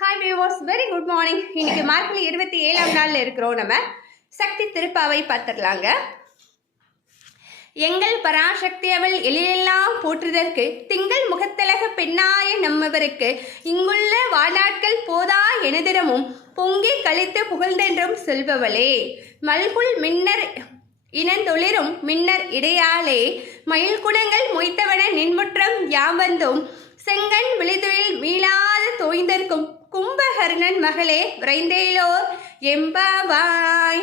Hi viewers, very good morning. இன்னைக்கு மார்கழி 27ஆம் நாளில் இருக்கிறோம். நம்ம சக்தி திருப்பாவை பார்த்துடலாங்க. எங்கள் பராசக்தி அவள் எழிலெல்லாம் போற்றுதற்கு திங்கள் முகத்தழக பெண்ணாய நம்மவருக்கு இங்குள்ள வாழ்நாட்கள் போதா எனதிடமும் பொங்கி கழித்து புகழ்ந்தென்றும் சொல்பவளே, மல்குள் மின்னர் இனந்தொளிரும் மின்னர் இடையாளே, மயில் குணங்கள் மொய்த்தவன நின்முற்றம் யாவந்தும் செங்கன் விழிதுயில் மீளாத தோய்ந்திருக்கும் கும்பகர்ணன் மகளே விரைந்தேலோர் எம்பாவாய்.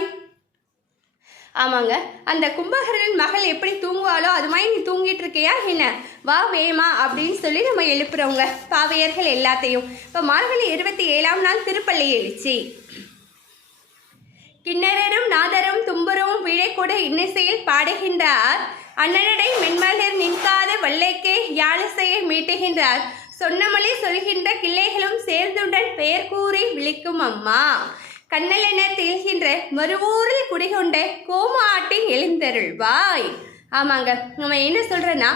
ஆமாங்க, அந்த கும்பகர்ணன் மகள் எப்படி தூங்குவாளோ அது மாதிரி நீ தூங்கிட்டு இருக்கியா என்ன, வா வேமா அப்படின்னு சொல்லி நம்ம எழுப்புறவங்க பாவையர்கள் எல்லாத்தையும். இப்போ மார்கழி 27ஆம் நாள் திருப்பள்ளி எழுச்சி. கிண்ணறரும் நாதரும் தும்புரும் வீழைக்கூட இன்னிசையில் பாடுகின்றார், அண்ணனடை மென்மலர் நின்காத வல்லைக்கே யாழிசையை மீட்டுகின்றார், சொன்னமொழி சொல்கின்ற கிள்ளைகளும் சேர்ந்துடன் பெயர் கூறி விழிக்கும் அம்மா, கண்ணல் என திகழ்கின்ற மறுவூரில் குடிகொண்ட கோமாட்டின் எழுந்தருள்வாய். ஆமாங்க, நம்ம என்ன சொல்றோன்னா,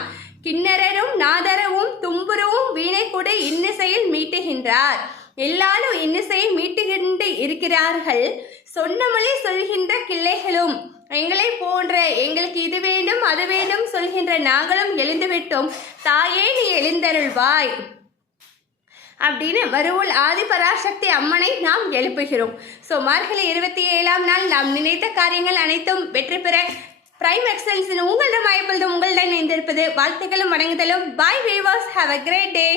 கிண்ணறரும் நாதரவும் தும்புரவும் வீணை கூட இன்னிசையில் மீட்டுகின்றார், எல்லாரும் இன்னிசையை மீட்டுகின்ற இருக்கிறார்கள், சொன்னமொழி சொல்கின்ற கிள்ளைகளும் எங்களை போன்ற எங்களுக்கு இது வேண்டும் அது வேண்டும் சொல்கின்ற நாங்களும் எழுந்துவிட்டோம், தாயே நீ எழுந்தருள்வாய் அப்படின்னு மறுவுள் ஆதிபராசக்தி அம்மனை நாம் எழுப்புகிறோம். ஸோ மார்கழி 27ஆம் நாள் நாம் நினைத்த காரியங்கள் அனைத்தும் வெற்றி பெற பிரைம் எக்ஸலன்ஸின் உங்களிடம் வாய்ப்புள்ளது உங்களிடம் இணைந்திருப்பது வாழ்த்துக்களும் வணங்குதலும். Bye weavers, have a great day.